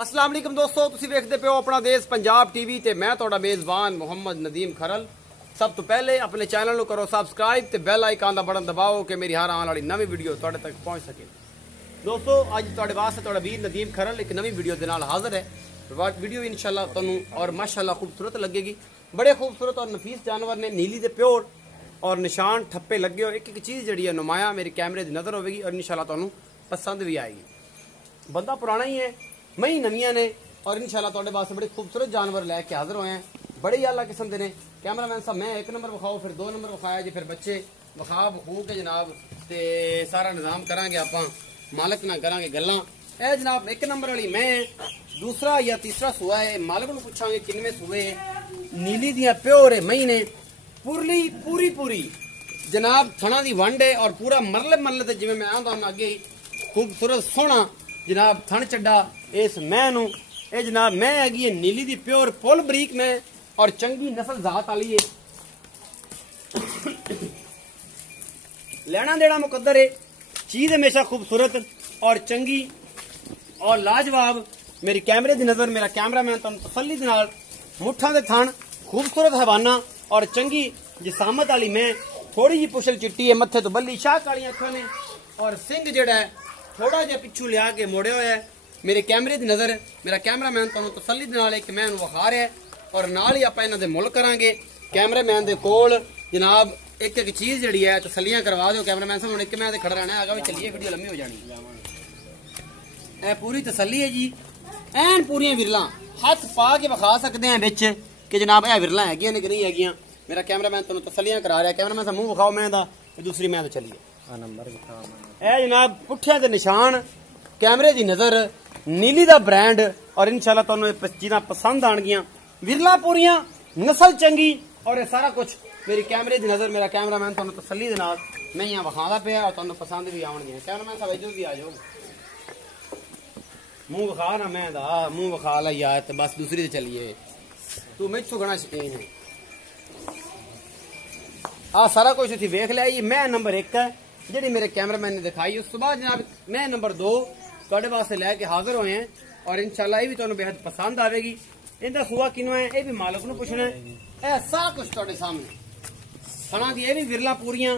अस्सलाम वालेकुम दोस्तों, तुसी वेखदे पे हो अपना देश पंजाब टीवी ते मैं तुहाडा मेज़बान मोहम्मद नदीम खरल। सब तो पहले अपने चैनल को करो सब्सक्राइब ते बेल आइकन का बटन दबाओ कि मेरी हर आने वाली नवी वीडियो तुहाडे तक पहुंच सके। दोस्तों अज तुहाडे वास्ते तुहाडा वीर नदीम खरल एक नवी वीडियो दे नाल हाजिर है। वीडियो इंशाल्लाह तुहानू और माशाल्लाह खूबसूरत लगेगी। बड़े खूबसूरत और नफीस जानवर ने, नीली दे प्योर और निशान ठप्पे लगे हो। एक एक चीज़ जी है नुमाया मेरी कैमरे की नज़र होगी और इंशाल्लाह तुहानू पसंद भी आएगी। बंदा पुराना ही है, मई नवियां ने और इंशाल्लाह तुहाडे वास्ते बड़े खूबसूरत जानवर लैके हाजिर होए हैं। बड़े ही आला किस्म के ने। कैमरामैन साहब मैं एक नंबर विखाओ, फिर 2 नंबर विखाया जी, फिर बच्चे विखा बखू के जनाब ते सारा निज़ाम करांगे आपां, मालक ना करांगे गल्लां। ए जनाब एक नंबर वाली मैं दूसरा या तीसरा सूआ है, मालक नूं पुछांगे किनवे सूए। नीली दियां प्योर है मई ने, पूरी पूरी पूरी जनाब थणा दी वंड है और पूरा मरले मरले ते जिवें मैं आंदा हूं अगे खूबसूरत सोहना जनाब थण चड्डा इस मैं नूं। ए जनाब मैं हैगी है नीली दी प्योर फुल बरीक में और चंगी नस्ल जात वाली है। लेना देना मुकद्दर है, चीज हमेशा खूबसूरत और चंगी और लाजवाब। मेरी कैमरे की नजर, मेरा कैमरामैन तुहानू तसल्ली दे नाल मुठा दे थण खूबसूरत हवाना और चंगी जिसामत वाली मैं। थोड़ी जी पुछल चिट्टी है, मत्थे तो बल्ली शाह कालियां अखां ने और सिंह जेड़ा है थोड़ा जिहा पिछू लिया के मोड़े हुआ है। मेरे कैमरे की नज़र मेरा कैमरामैन तुहानू तसल्ली दे नाल एक मैं विखा रहा है और नाल ही आपां इन्हां दे मुल करांगे। कैमरामैन दे कोल जनाब एक एक चीज़ जिहड़ी है तसल्लियां करवा दो। कैमरामैन साहब हुण एक मैं खड़ा रहना है, आगे चलिए वीडियो लम्मी हो जानी। ए पूरी तसल्ली है जी, एन पूरियां विरलां हथ पा के विखा सकते हैं बिच कि जनाब ए विरलां हैगियां ने कि नहीं हैगियां। मेरा कैमरामैन तुहानू तसल्लियां करा रहा है। कैमरामैन साहब मुंह विखाओ मैं दा, दूसरी मैं तो चलिए ए जनाब पुठिया दे निशान, कैमरे की नजर, नीली दा ब्रांड और इंशाल्लाह तुहानू चीज़ां पसंद आणगियां। विरला पूरियां, नस्ल चंगी और ये सारा कुछ मेरी कैमरे की नजर। मेरा कैमरामैन तुहानू तसल्ली दे नाल मैं यहाँ विखादा पिया और तुहानू पसंद भी आउणगियां। कैमरामैन साहब इधर भी आ जाओ, मुंह विखा ना मैं दा, मुंह विखा ला यार ते बस दूसरी ते चलिए। तू मैं सुगना शकीन है, आ सारा कुछ इत्थे वेख लिया। ये मैं नंबर 1 है जी मेरे कैमरामैन ने दिखाई। उस बाद जनाब मैं नंबर 2 तुहाडे वास्ते लैके हाजिर होए हैं और इंशाल्लाह ये भी तुहानू बेहद पसंद आवेगी। इनका सूआ किनों है ये भी मालक नूं पुछना है। ए सारा कुछ तुहाडे सामने थणा दी, ये भी विरला पूरियां,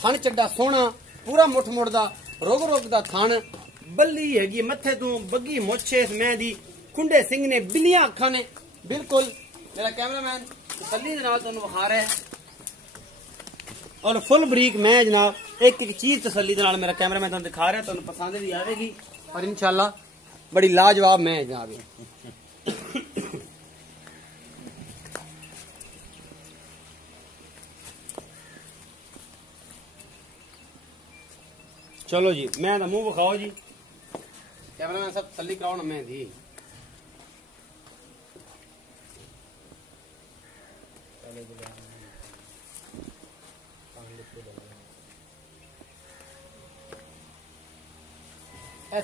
थण चड्डा सोहना पूरा मुठ मुड़दा रोग रोग दा थण, बल्ली हैगी मत्थे तू, बग्गी मुछ इस मैं दी, खुंडे सिंह ने, बिल्लियां अखां ने बिल्कुल। मेरा कैमरामैन तसल्ली दे नाल तुहानू विखा रहा है और फुल बरीक मैं जनाब एक एक चीज तसल्ली दे नाल मेरा कैमरामैन तुहानू दिखा रहा है। तुहानू पसंद भी आवेगी और इंशाल्लाह बड़ी लाजवाब मैं जनाब। चलो जी मैं दा मुंह विखाओ जी, कैमरामैन साहब तसल्ली कराओ ना मैं दी।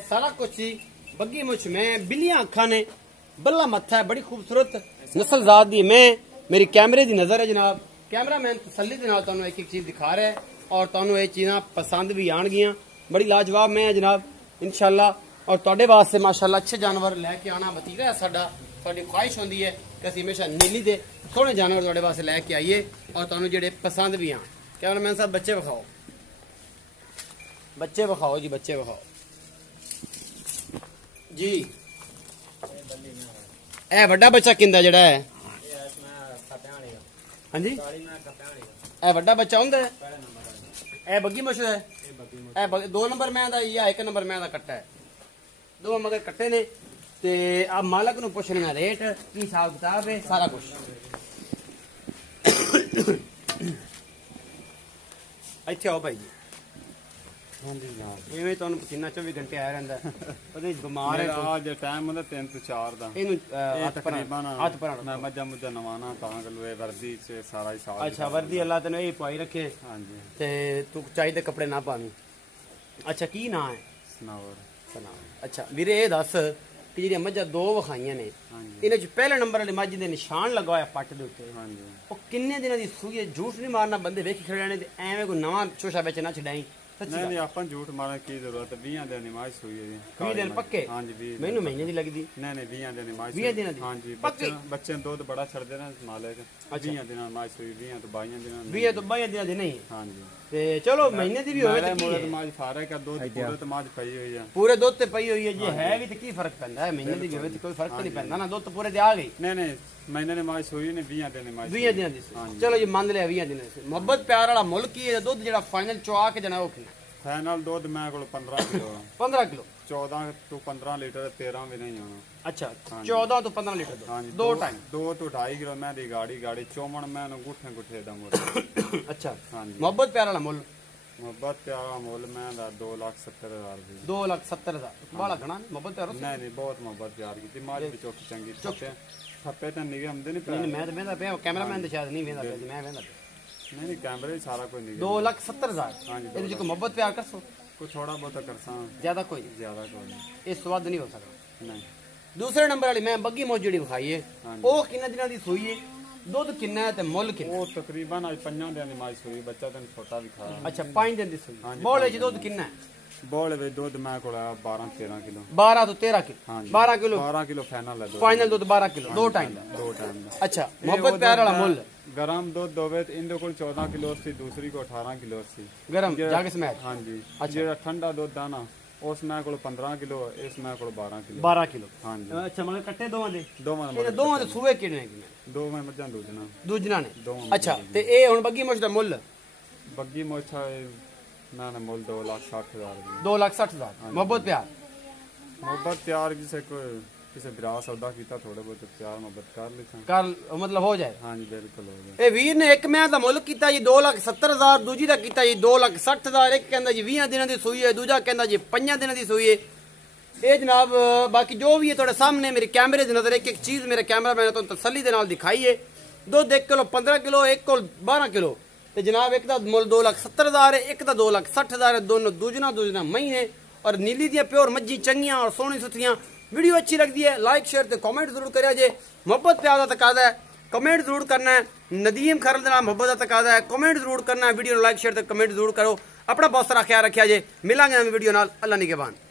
सारा कुछ ही बग्गी मुछ में, बिल्लियां अखां ने, बल्ला मत्था है, बड़ी खूबसूरत नस्ल जात दी मैं। मेरी कैमरे की नजर है जनाब। कैमरामैन तसल्ली दे नाल तुहानू एक एक चीज दिखा रहा है और तुहानू ये चीज़ां पसंद भी आणगियां। बड़ी लाजवाब मैं है जनाब इंशाल्लाह। और तुहाडे वास्ते माशाल्लाह अच्छे जानवर लैके आना वतीरा है साडा। तुहाडी ख्वाहिश होंदी है कि असीं हमेशा नीली दे सोहणे जानवर तुहाडे वास्ते लैके आइए और तुहानू जिहड़े पसंद भी आन। कैमरामैन साहब बच्चे विखाओ, बच्चे विखाओ जी, बच्चे विखाओ जी। ए वड्डा बच्चा किंदा जेड़ा है? हाँ जी ए वड्डा बच्चा हुंदा है, ए बग्गी मुछ है, ए 2 नंबर मैं दा या 1 नंबर मैं दा कट्टा है। 2 मगर कट्टे ने ते अब मालक नूं पुछना रेट की हिसाब किताब है सारा कुछ। इत्थे आओ भाई जी। इवें तुहानू पसीना 24 घंटे आया रहिंदा पता नहीं बीमार है आज टाइम हुंदा 3 ਤੋਂ 4 ਦਾ। ਇਹਨੂੰ ਹੱਥ ਪਰ ਮੈਂ ਮੱਝਾਂ ਮੁੱਝਾਂ ਨਵਾਣਾ ਤਾਂ ਗਲੂਏ ਵਰਦੀ ਚ ਸਾਰਾ ਹੀ ਸਾਲ। ਅੱਛਾ ਵਰਦੀ ਅੱਲਾ ਤੈਨੂੰ ਇਹ ਪਾਈ ਰੱਖੇ। ਹਾਂਜੀ ਤੇ ਤੂੰ ਚਾਹੀਦੇ ਕੱਪੜੇ ਨਾ ਪਾਵੀਂ। ਅੱਛਾ ਕੀ ਨਾਂ ਹੈ? ਸਨਾਵਰ। ਸਨਾਵਰ। ਅੱਛਾ ਵੀਰੇ ਇਹ ਦੱਸ ਕਿ ਜਿਹੜੀਆਂ ਮੱਝਾਂ 2 ਵਿਖਾਈਆਂ ਨੇ ਇਹਨਾਂ ਚ ਪਹਿਲੇ ਨੰਬਰ ਵਾਲੀ ਮੱਝ ਦੇ ਨਿਸ਼ਾਨ ਲੱਗਾ ਹੋਇਆ ਪੱਟ ਦੇ ਉੱਤੇ। ਹਾਂਜੀ ਉਹ ਕਿੰਨੇ ਦਿਨਾਂ ਦੀ ਸੂਈ ਹੈ? ਝੂਠ ਨਹੀਂ ਮਾਰਨਾ, ਬੰਦੇ ਵੇਖੀ ਖੜੇ ਨੇ ਤੇ ਐਵੇਂ ਕੋਈ ਨਵਾਂ ਚੋਸ਼ਾ ਵਿੱਚ ਨਾ ਛਡਾਈ। ਨਹੀਂ ਨਹੀਂ ਆਪਾਂ ਝੂਠ ਮਾਰਨ ਕੀ ਜ਼ਰੂਰਤ 20 ਦਿਨ ਨਮਾਜ਼ ਹੋਈ ਹੈ ਜੀ 20 ਦਿਨ ਪੱਕੇ ਹਾਂਜੀ 20 ਮੈਨੂੰ ਮਹੀਨੇ ਦੀ ਲੱਗਦੀ ਨਹੀਂ ਨਹੀਂ 20 ਦਿਨ ਨਮਾਜ਼ 20 ਦਿਨਾਂ ਦੀ ਹਾਂਜੀ ਬੱਚੇ ਨੂੰ ਦੁੱਧ ਬੜਾ ਛੱਡਦੇ ਨੇ ਮਾਲਕ 20 ਦਿਨਾਂ ਨਮਾਜ਼ ਹੋਈ 20 ਤੋਂ 22 ਦਿਨਾਂ 20 ਤੋਂ 22 ਦਿਨਾਂ ਦੀ ਨਹੀਂ ਹਾਂਜੀ ਤੇ ਚਲੋ ਮਹੀਨੇ ਦੀ ਵੀ ਹੋਵੇ ਤਾਂ ਮੋਲੇ ਨਮਾਜ਼ ਫਾਰਕ ਹੈ ਦੁੱਧ ਪੂਰੇ ਨਮਾਜ਼ ਪਈ ਹੋਈ ਹੈ ਪੂਰੇ ਦੁੱਧ ਤੇ ਪਈ ਹੋਈ ਹੈ ਜੇ ਹੈ ਵੀ ਤੇ ਕੀ ਫਰਕ ਪੈਂਦਾ ਹੈ ਮਹੀਨੇ ਦੀ ਵੀ ਹੋਵੇ ਤੇ ਕੋਈ ਫਰਕ ਨਹੀਂ ਪੈਂਦਾ ਨਾ ਦੁੱਧ ਪੂਰੇ ਤੇ ਆ ਗਈ ਨਹੀਂ ਨਹੀਂ ਮਹੀਨੇ ਨਮਾਜ਼ ਹੋਈ ਨੇ 20 ਦਿਨ ਨਮਾਜ਼ 20 ਦਿਨਾਂ ਦੀ ਚਲੋ ਜੀ ਮੰਨ ਲਿਆ 20 ਦਿਨਾਂ ਦੀ ਮੁਹੱਬਤ ਪਿਆਰ ਵਾਲਾ ਮੁੱਲ ਕੀ ਹੈ ਦੁੱਧ ਜਿਹੜਾ ਫਾਈਨਲ ਚਵਾ ਕੇ ਜਣਾ ਉਹ ਕਿੰਨਾ ਫਾਈਨਲ ਦੁੱਧ ਮੈਂ ਕੋਲ 15 ਕਿਲੋ 15 ਕਿਲੋ 14 ਤੋਂ 15 ਲੀਟਰ 13 ਵੀ ਨਹੀਂ ਹੋਣਾ ਅੱਛਾ 14 ਤੋਂ 15 ਲੀਟਰ ਹਾਂਜੀ ਦੋ ਟਾਈਮ 2 ਤੋਂ 2.5 ਕਿਲੋ ਮੈਂ ਦੀ ਗਾੜੀ ਚੋਮਣ ਮੈਂ ਨੂੰ ਗੁੱਠੇ ਗੁੱਠੇ ਦਾ ਮੁੱਲ ਅੱਛਾ ਹਾਂਜੀ ਮੁਹੱਬਤ ਪਿਆਰ ਵਾਲਾ ਮੁੱਲ ਮੁਹੱਬਤ ਪਿਆਰਾ ਮੁੱਲ ਮੈਂ ਦਾ 2,70,000 ਰੁਪਏ 2,70,000 ਬਾਲਾ ਘਣਾ ਮੁਹੱਬਤ ਪਿਆਰ ਨਹੀਂ ਨਹੀਂ ਬਹੁਤ ਮੁਹੱਬਤ ਪਿਆਰ ਕੀਤੀ ਮਾਝ ਵੀ ਚੁੱਕ ਚੰਗੀ ਥੱਪੇ ਤਾਂ ਨਿਗੇ ਹੁੰਦੇ ਨਹੀਂ ਨਹੀਂ ਮੈਂ ਤਾਂ ਵੇਂਦਾ ਪਿਆ ਕੈਮਰਾਮੈਨ ਤੇ ਸ਼ਾਇਦ ਨਹੀਂ ਵੇਂਦਾ ਪਿਆ ਜੀ ਮੈਂ ਵੇਂਦਾ ਪਿਆ ਨਹੀਂ ਕੈਮਰੇ ਸਾਰਾ ਕੋਈ ਨਹੀਂ 2,70,000 ਇਹਦੇ ਚ ਕੋਈ ਮੁਹੱਬਤ ਪਿਆਰ ਕਰਸੋ ਕੋਈ ਥੋੜਾ ਬਹੁਤਾ ਕਰਸਾਂ ਜ਼ਿਆਦਾ ਕੋਈ ਨਹੀਂ ਜ਼ਿਆਦਾ ਕੋਈ ਨਹੀਂ ਇਸ ਤੋਂ ਵੱਧ ਨਹੀਂ ਹੋ ਸਕਦਾ ਨਹੀਂ ਦੂਸਰੇ ਨੰਬਰ ਵਾਲੀ ਮੈਂ ਬੱਗੀ ਮੋਜ ਜਿਹੜੀ ਵਿਖਾਈ ਏ ਉਹ ਕਿੰਨੇ ਦਿਨਾਂ ਦੀ ਸੂਈ ਏ ਦੁੱਧ ਕਿੰਨਾ ਹੈ ਤੇ ਮੁੱਲ ਕਿੰਨਾ ਉਹ ਤਕਰੀਬਨ ਅੱਜ 5 ਦਿਨ ਦੀ ਮਾਝ ਸੂਈ ਬੱਚਾ ਤਾਂ ਛੋਟਾ ਵੀ ਖਾ ਅੱਛਾ 5 ਦਿਨ ਦੀ ਸੂਈ ਬੋਲੇ ਚ ਦੁੱਧ ਕਿੰਨਾ ਹੈ ਬੋਲੇ ਵਿੱਚ ਦੁੱਧ ਮੈਂ ਕੋਲ 12-13 ਕਿਲੋ 12 ਤੋਂ 13 ਕਿਲੋ 12 ਕਿਲੋ 12 ਕਿਲੋ ਫਾਈਨਲ ਹੈ ਫਾਈਨਲ ਦੁੱਧ 12 ਕਿਲੋ ਦੋ ਟਾਈਮ ਦਾ ਦੋ ਟਾਈਮ ਦਾ ਅੱਛਾ ਮੁਹੱਬਤ ਪਿਆਰ ਵਾਲਾ ਮੁੱਲ ਗਰਮ ਦੁੱਧ ਹੋਵੇ ਤੇ ਇਹਦੇ ਕੋਲ 14 ਕਿਲੋ ਸੀ ਦੂਸਰੀ ਕੋ 18 ਕਿਲੋ ਸੀ ਗਰਮ ਜਾ ਕੇ ਸਮੈਚ ਹਾਂਜੀ ਜਿਹੜਾ ਠੰਡਾ ਦੁੱਧ ਆ ਨਾ ਉਸ ਮੈਂ ਕੋਲ 15 ਕਿਲੋ ਇਸ ਮੈਂ ਕੋਲ 12 ਕਿਲੋ 12 ਕਿਲੋ ਹਾਂਜੀ ਅੱਛਾ ਮਗਰ ਕੱਟੇ ਦੋਵਾਂ ਦੇ ਦੋਵਾਂ ਇਹ ਦੋਵਾਂ ਦੇ ਸੂਏ ਕਿੰਨੇ ਨੇ ਦੋਵਾਂ ਮੱਝਾਂ ਦੂਜਣਾ ਦੂਜਣਾ ਨੇ ਅੱਛਾ ਤੇ ਇਹ ਹੁਣ ਬੱਗੀ ਮੋਛ ਦਾ ਮੁੱਲ ਬੱਗੀ ਮੋਛਾ ਨਾ ਮੁੱਲ 2,60,000 ਰੁਪਏ 2,60,000 ਮੁਹੱਬਤ ਪਿਆਰ ਮੁਹੱਬਤ ਪਿਆਰ ਕਿਸੇ ਵਿਰਾਹ ਸੌਦਾ ਕੀਤਾ ਥੋੜੇ ਬਹੁਤ ਪਿਆਰ ਮੁਹੱਬਤ ਕਰ ਲਿਖਾਂ ਕਰ ਮਤਲਬ ਹੋ ਜਾਏ ਹਾਂਜੀ ਬਿਲਕੁਲ ਹੋ ਜਾਏ ਇਹ ਵੀਰ ਨੇ ਇੱਕ ਮੈਂ ਦਾ ਮੁੱਲ ਕੀਤਾ ਜੀ 2,70,000 ਦੂਜੀ ਦਾ ਕੀਤਾ ਜੀ 2,60,000 ਇੱਕ ਕਹਿੰਦਾ ਜੀ 20 ਦਿਨਾਂ ਦੀ ਸੂਈ ਹੈ ਦੂਜਾ ਕਹਿੰਦਾ ਜੀ 5 ਦਿਨਾਂ ਦੀ ਸੂਈ ਹੈ ਇਹ ਜਨਾਬ ਬਾਕੀ ਜੋ ਵੀ ਹੈ ਤੁਹਾਡੇ ਸਾਹਮਣੇ ਮੇਰੇ ਕੈਮਰੇ ਦੇ ਨਜ਼ਰ ਇੱਕ ਚੀਜ਼ ਮੇਰੇ ਕੈਮਰਾਮੈਨ ਨੇ ਤੁਹਾਨੂੰ ਤਸੱਲੀ ਦੇ ਨਾਲ ਦਿਖਾਈ ਹੈ ਦੁੱਧ 1 ਕਿਲੋ 15 ਕਿਲੋ ਇੱਕ ਕੋਲ 12 ਕਿਲੋ ਤੇ ਜਨਾਬ ਇੱਕ ਦਾ ਮੁੱਲ 2,70,000 ਹੈ ਇੱਕ ਦਾ 2,60,000 ਹੈ ਦੋਨੋਂ ਦੂਜਣਾ ਮਹੀਨੇ और नीली दियाँ प्योर मज्जी चंगियां और सोहनी सुथियां वीडियो अच्छी लगती है लाइक शेयर ते कमेंट जरूर करिया जे मुहब्बत प्यार का तकाजा है कमेंट जरूर करना है नदीम खरल के नाम मुहब्बत का तकाजा है कमेंट जरूर करना है वीडियो लाइक शेयर ते कमेंट जरूर करो अपना बहुत सारा ख्याल रखिया जे मिलांगे वीडियो नाल अल्लाह निगहबान।